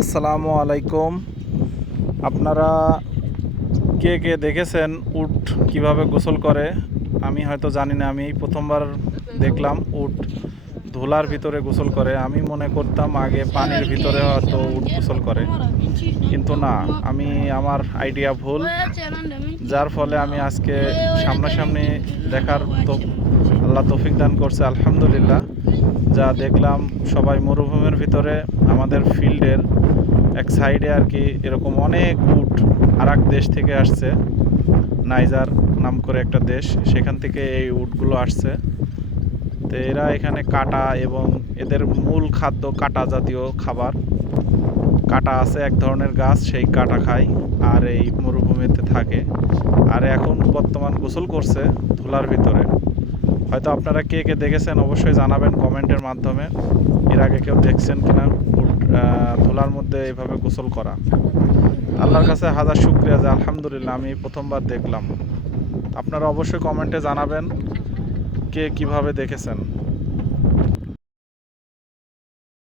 আসসালামু আলাইকুম। আপনারা কে কে দেখেছেন উট কীভাবে গোসল করে? আমি হয়তো জানি না, আমি প্রথমবার দেখলাম উট। ধুলার ভিতরে গোসল করে, আমি মনে করতাম আগে পানির ভিতরে হয়তো উট গোসল করে। কিন্তু না, আমি আমার আইডিয়া ভুল, যার ফলে আমি আজকে সামনাসামনি দেখার তো আল্লাহ তৌফিক দান করছে, আলহামদুলিল্লাহ। যা দেখলাম, সবাই মরুভূমির ভিতরে, আমাদের ফিল্ডের এক সাইডে আর কি এরকম অনেক উট আর দেশ থেকে আসছে। নাইজার নাম করে একটা দেশ, সেখান থেকে এই উটগুলো আসছে। তো এরা এখানে কাটা এবং এদের মূল খাদ্য কাটা জাতীয় খাবার। কাটা আছে এক ধরনের গাছ, সেই কাটা খায় আর এই মরুভূমিতে থাকে। আর এখন বর্তমান গোসল করছে ধুলার ভিতরে। হয়তো আপনারা কে কে দেখেছেন অবশ্যই জানাবেন কমেন্টের মাধ্যমে। এর আগে কেউ দেখছেন কিনা? ধুলার মধ্যে এভাবে গোসল করা। আল্লাহর কাছে হাজার শুক্রিয়া যে আলহামদুলিল্লাহ আমি প্রথমবার দেখলাম। আপনারা অবশ্যই কমেন্টে জানাবেন কে কীভাবে দেখেছেন?